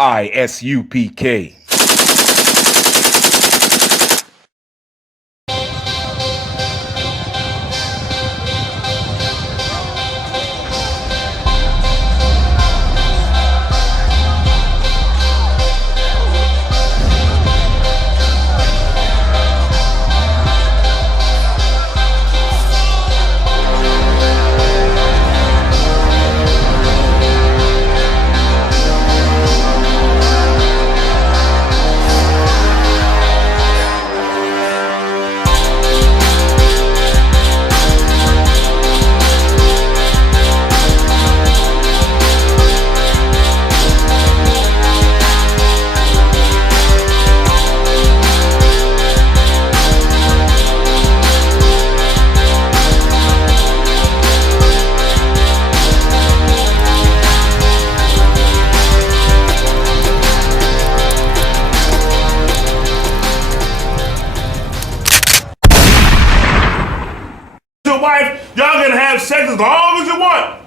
I.S.U.P.K. Wife, y'all can have sex as long as you want.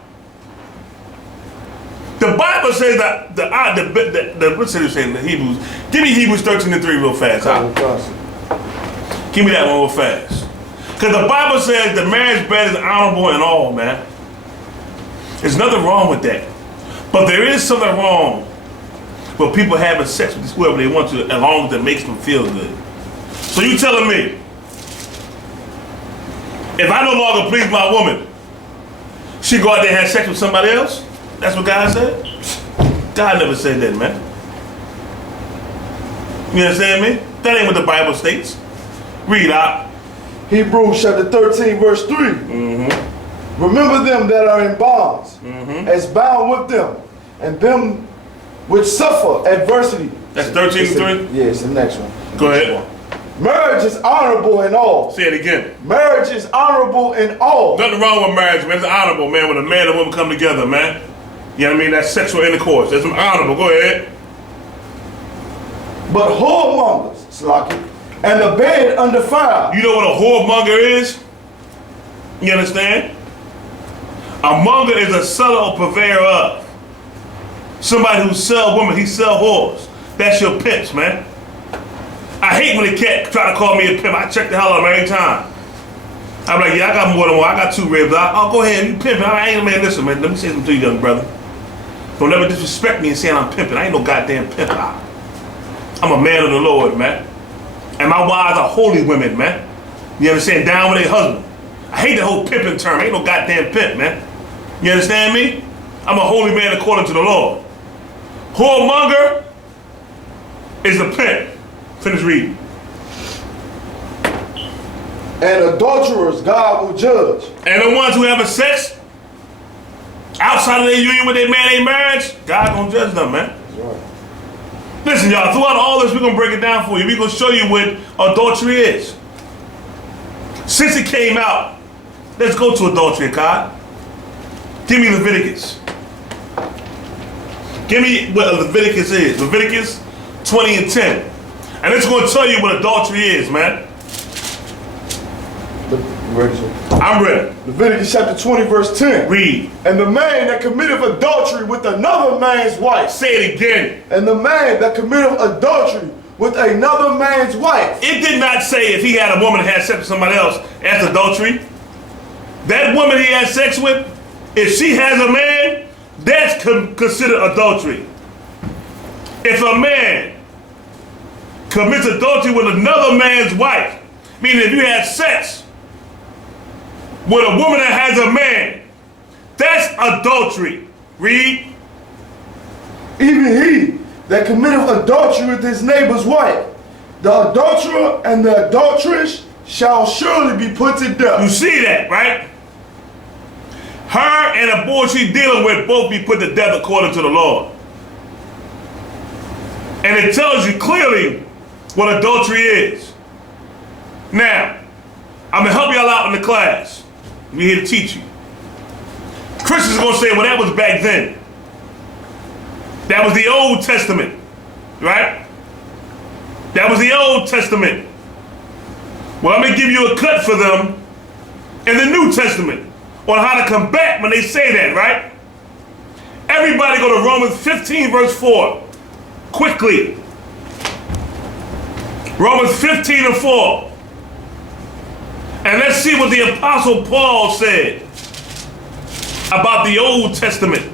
The Bible says that what's it saying in the Hebrews? Give me Hebrews 13:3 real fast. Give me that one real fast. Because the Bible says the marriage bed is honorable and all, man. There's nothing wrong with that. But there is something wrong with people having sex with whoever they want to, as long as it makes them feel good. So you telling me, if I no longer please my woman, she go out there and have sex with somebody else? That's what God said? God never said that, man. You understand me? That ain't what the Bible states. Read out. Hebrews chapter 13, verse 3. Remember them that are in bonds, as bound with them, and them which suffer adversity. That's 13:3? Yeah, it's the next one. Go ahead. Marriage is honorable in all. Say it again. Marriage is honorable in all. Nothing wrong with marriage, man. It's honorable, man, when a man and a woman come together, man. You know what I mean? That's sexual intercourse. That's honorable. Go ahead. But whoremongers, Slocky, and the bed undefiled. You know what a whoremonger is? You understand? A monger is a seller or purveyor of. Somebody who sell women, he sell whores. That's your pimps, man. I hate when a cat try to call me a pimp. I check the hell out of him every time. I'm like, yeah, I got more than one. I got 2 ribs. Oh, go ahead, you pimping. I ain't, man, listen, man. Let me say something to you, young brother. Don't ever disrespect me and saying I'm pimping. I ain't no goddamn pimp. I'm a man of the Lord, man. And my wives are holy women, man. You understand? Down with their husband. I hate the whole pimping term. I ain't no goddamn pimp, man. You understand me? I'm a holy man according to the Lord. Whoremonger is the pimp. Finish reading. And adulterers God will judge. And the ones who have sex outside of their union with their man, their marriage, God gonna judge them, man. That's right. Listen, y'all, throughout all this, we're gonna break it down for you. We're gonna show you what adultery is. Since it came out, let's go to adultery, God. Give me Leviticus. Give me what Leviticus is. Leviticus 20:10. And it's going to tell you what adultery is, man. I'm ready. Leviticus chapter 20, verse 10. Read. And the man that committeth adultery with another man's wife. Say it again. And the man that committeth adultery with another man's wife. It did not say if he had a woman that had sex with somebody else, that's adultery. That woman he had sex with, if she has a man, that's considered adultery. If a man commits adultery with another man's wife, meaning if you had sex with a woman that has a man, that's adultery. Read. Even he that committeth adultery with his neighbor's wife, the adulterer and the adulteress shall surely be put to death. You see that, right? Her and the boy she's dealing with both be put to death according to the law. And it tells you clearly what adultery is. Now, I'm gonna help y'all out in the class. We're here to teach you. Christians are gonna say, well, that was back then. That was the Old Testament, right? That was the Old Testament. Well, I'm gonna give you a cut for them in the New Testament on how to combat when they say that, right? Everybody go to Romans 15, verse 4. quickly. Romans 15:4. And let's see what the Apostle Paul said about the Old Testament.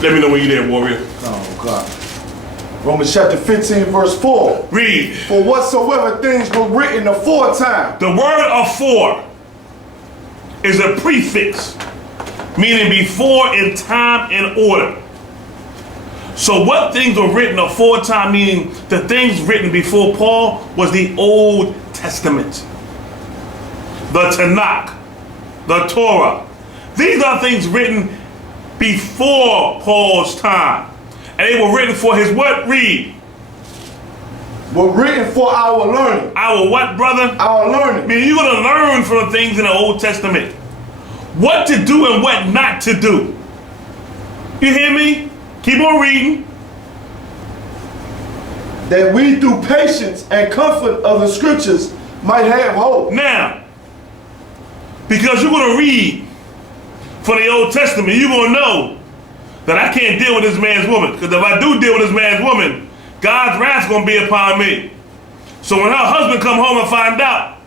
Let me know when you're there, warrior. Oh, God. Romans chapter 15, verse 4. Read. For whatsoever things were written aforetime. The word afore is a prefix, meaning before in time and order. So what things were written aforetime, meaning the things written before Paul, was the Old Testament. The Tanakh, the Torah. These are things written before Paul's time. And they were written for his what? Read. Were written for our learning. Our what, brother? Our learning. Meaning you're going to learn from the things in the Old Testament. What to do and what not to do. You hear me? Keep on reading. That we through patience and comfort of the scriptures might have hope. Now, because you're going to read for the Old Testament, you're going to know that I can't deal with this man's woman. Because if I do deal with this man's woman, God's wrath's going to be upon me. So when her husband come home and find out,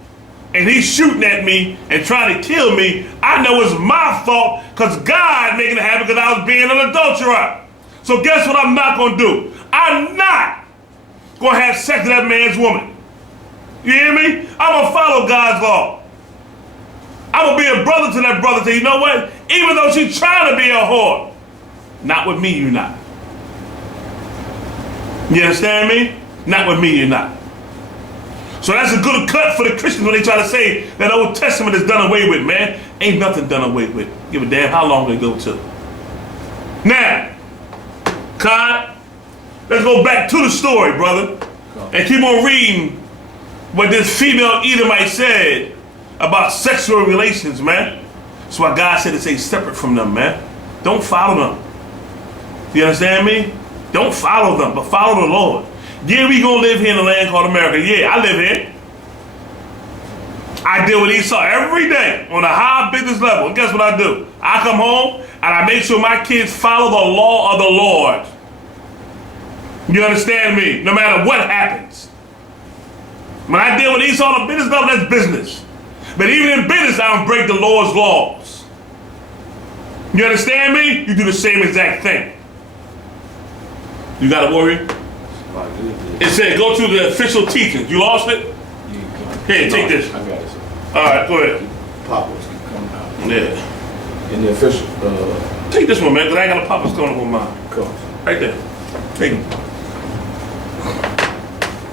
and he's shooting at me and trying to kill me, I know it's my fault because God making it happen because I was being an adulterer. So guess what I'm not going to do? I'm not going to have sex with that man's woman. You hear me? I'm going to follow God's law. I'm going to be a brother to that brother. Say, you know what? Even though she's trying to be a whore, not with me, you're not. You understand me? Not with me, you're not. So that's a good cut for the Christians when they try to say that Old Testament is done away with, man. Ain't nothing done away with. Give a damn how long they go to. Now, Kai, let's go back to the story, brother. And keep on reading what this female Edomite said about sexual relations, man. That's why God said to stay separate from them, man. Don't follow them. You understand me? Don't follow them, but follow the Lord. Yeah, we gonna live here in a land called America. Yeah, I live here. I deal with Esau every day on a high business level. And guess what I do? I come home and I make sure my kids follow the law of the Lord. You understand me? No matter what happens. When I deal with Esau on a business level, that's business. But even in business, I don't break the Lord's laws. You understand me? You do the same exact thing. You got a warrior? It said go to the official teachings. You lost it? Here, take this. I got it. All right, go ahead. Poppers keep coming out. Yeah. In the official, Take this one, man, because I ain't got a poppers coming on mine. cool. Right there. Take them.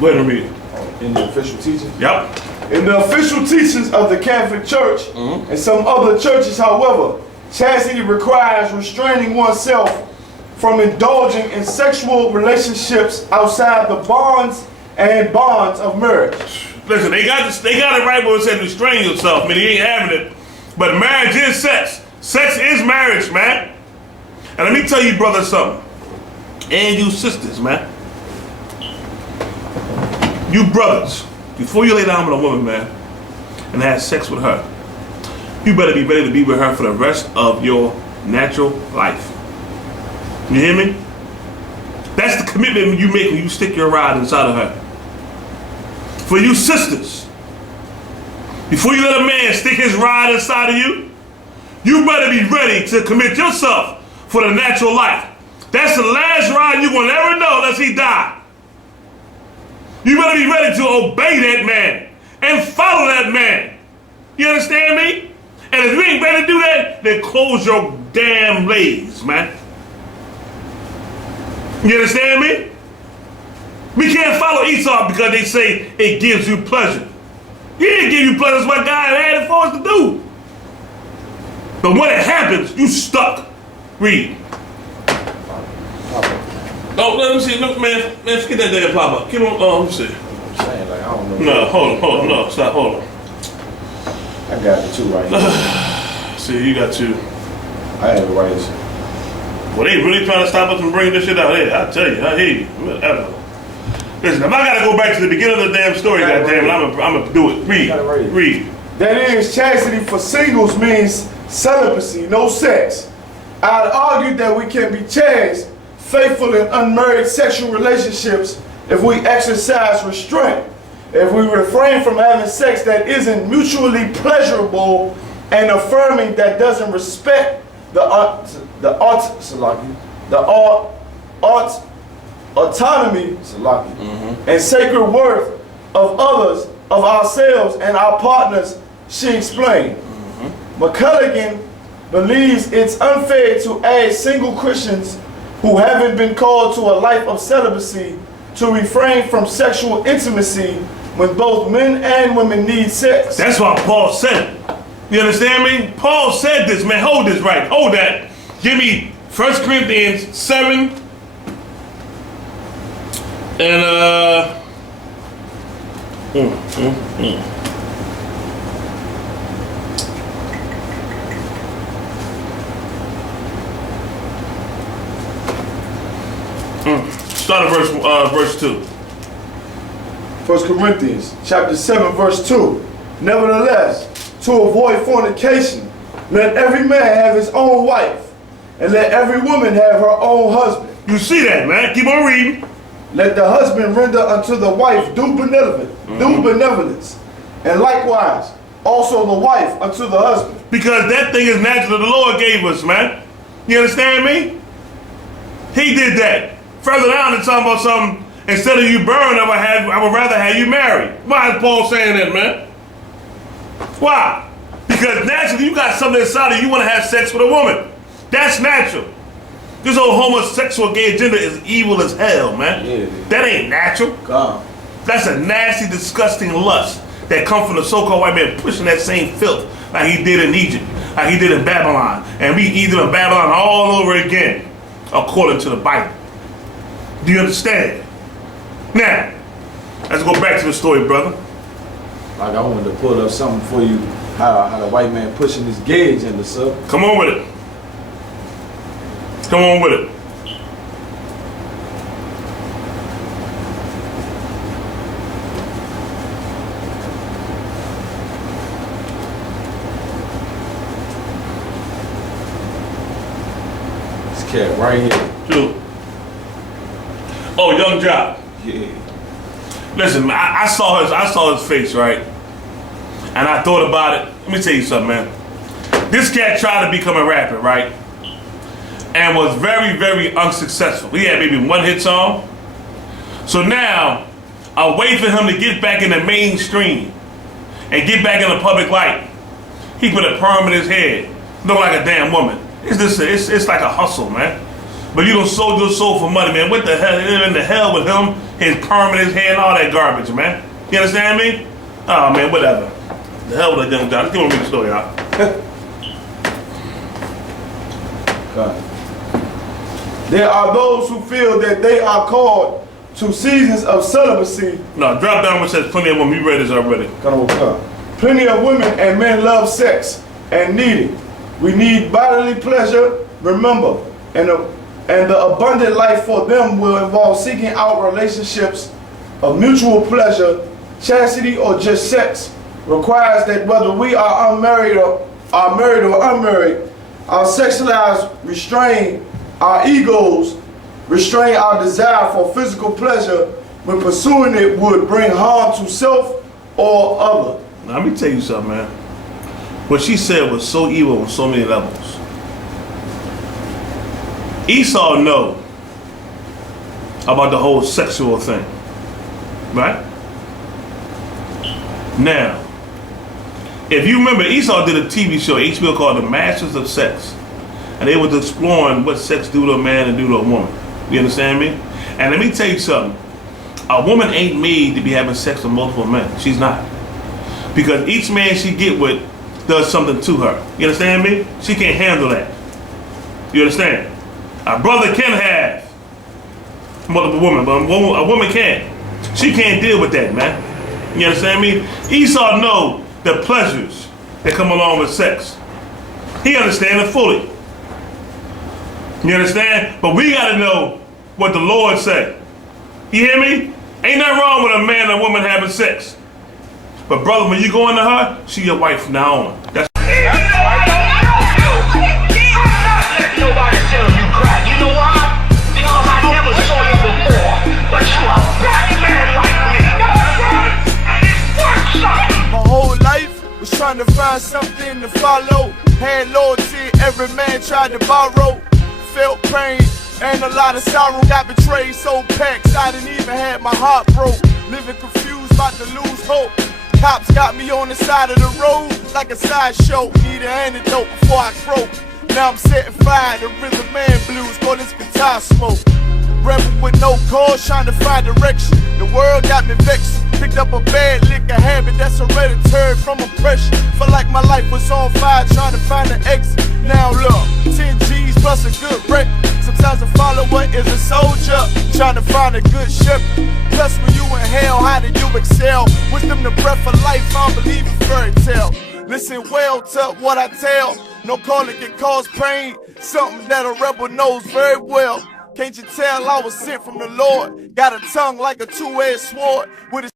Go ahead and read it. In the official teaching? Yep. In the official teachings of the Catholic Church and some other churches, however, chastity requires restraining oneself from indulging in sexual relationships outside the bonds of marriage. Listen, they got it right when it said restrain yourself. I mean, he ain't having it. But marriage is sex. Sex is marriage, man. And let me tell you, brother, something. And you sisters, man. You brothers, before you lay down with a woman, man, and have sex with her, you better be ready to be with her for the rest of your natural life. You hear me? That's the commitment you make when you stick your rod inside of her. For you sisters, before you let a man stick his rod inside of you, you better be ready to commit yourself for the natural life. That's the last ride you're going to ever know unless he die. You better be ready to obey that man and follow that man. You understand me? And if you ain't ready to do that, then close your damn legs, man. You understand me? We can't follow Esau because they say it gives you pleasure. He didn't give you pleasure. That's what God had it for us to do. But when it happens, you stuck. Read. Oh, let me see. Look, man, forget that damn pop-up. Keep on, let me see. I'm saying, like, I don't know. No, hold on, no, stop, hold on. I got it too right here. See, you got two. I have it right here. Well, they really trying to stop us from bringing this shit out here. I tell you, I hear you. Listen, if I gotta go back to the beginning of the damn story, goddamn it, I'm gonna do it. Read. Read. That is, chastity for singles means celibacy, no sex. I'd argue that we can be chaste, faithful in unmarried sexual relationships if we exercise restraint, if we refrain from having sex that isn't mutually pleasurable and affirming, that doesn't respect the autonomy and sacred worth of others, of ourselves and our partners, she explained. McCullough believes it's unfair to ask single Christians who haven't been called to a life of celibacy to refrain from sexual intimacy when both men and women need sex. That's why Paul said it. You understand me? Paul said this, man. Hold this right. Hold that. Give me 1 Corinthians 7 and start at verse 2. 1 Corinthians chapter 7 verse 2. Nevertheless, to avoid fornication, let every man have his own wife, and let every woman have her own husband. You see that, man? Keep on reading. Let the husband render unto the wife due benevolence, and likewise also the wife unto the husband. Because that thing is natural the Lord gave us, man. You understand me? He did that. Further down, it's talking about something, instead of you burn, I would rather have you married. Why is Paul saying that, man? Why? Because naturally you got something inside of you, want to have sex with a woman. That's natural. This whole homosexual gay agenda is evil as hell, man. Yeah, that ain't natural. God. That's a nasty, disgusting lust that comes from the so-called white man pushing that same filth like he did in Egypt, like he did in Babylon. And we either in Babylon all over again, according to the Bible. Do you understand? Now, let's go back to the story, brother. Like I wanted to pull up something for you, how the white man pushing this gay agenda, sir. Come on with it. Come on with it. This cat right here. True. Oh, Young Jock. Yeah. Listen, I saw his face, right? And I thought about it. Let me tell you something, man. This cat tried to become a rapper, right? And was very, very unsuccessful. He had maybe one hit song. So now, I wait for him to get back in the mainstream and get back in the public light. He put a perm in his head, look like a damn woman. It's like a hustle, man. But you don't sold your soul for money, man. What the hell? In the hell with him, his perm in his head, and all that garbage, man. You understand me? Oh man, whatever. The hell with a Young Jock. Let's give him the story out. God. There are those who feel that they are called to seasons of celibacy. No, drop down where it says plenty of women. You read this already. Plenty of women and men love sex and need it. We need bodily pleasure, remember, and the abundant life for them will involve seeking out relationships of mutual pleasure. Chastity or just sex requires that whether we are married or unmarried, our sexual lives restrain our egos, restrain our desire for physical pleasure when pursuing it would bring harm to self or other. Now, let me tell you something, man. What she said was so evil on so many levels. Esau know about the whole sexual thing, right? Now, if you remember, Esau did a TV show, HBO, called The Masters of Sex. And they was exploring what sex do to a man and do to a woman. You understand me? And let me tell you something. A woman ain't made to be having sex with multiple men. She's not. Because each man she get with does something to her. You understand me? She can't handle that. You understand? A brother can have multiple women, but a woman can't. She can't deal with that, man. You understand me? Esau know the pleasures that come along with sex. He understands it fully. You understand? But we gotta know what the Lord say. You hear me? Ain't nothing wrong with a man and a woman having sex. But brother, when you go into her, she your wife from now on. That's see every man tried to borrow. Felt pain and a lot of sorrow. Got betrayed, sold packs, I didn't even have my heart broke. Living confused, about to lose hope. Cops got me on the side of the road like a sideshow. Need an antidote before I croak. Now I'm setting fire to rhythm man blues for this guitar smoke. Rebel with no cause, trying to find direction. The world got me vexed. Picked up a bad liquor habit that's hereditary from oppression. Felt like my life was on fire, trying to find an exit. Now look, 10 G's plus a good wreck. Sometimes a follower is a soldier, trying to find a good shepherd. Plus when you in hell, how do you excel? Wisdom the breath of life, I don't believe in fairy tale. Listen well to what I tell. No calling can cause pain, something that a rebel knows very well. Can't you tell I was sent from the Lord? Got a tongue like a two-edged sword with a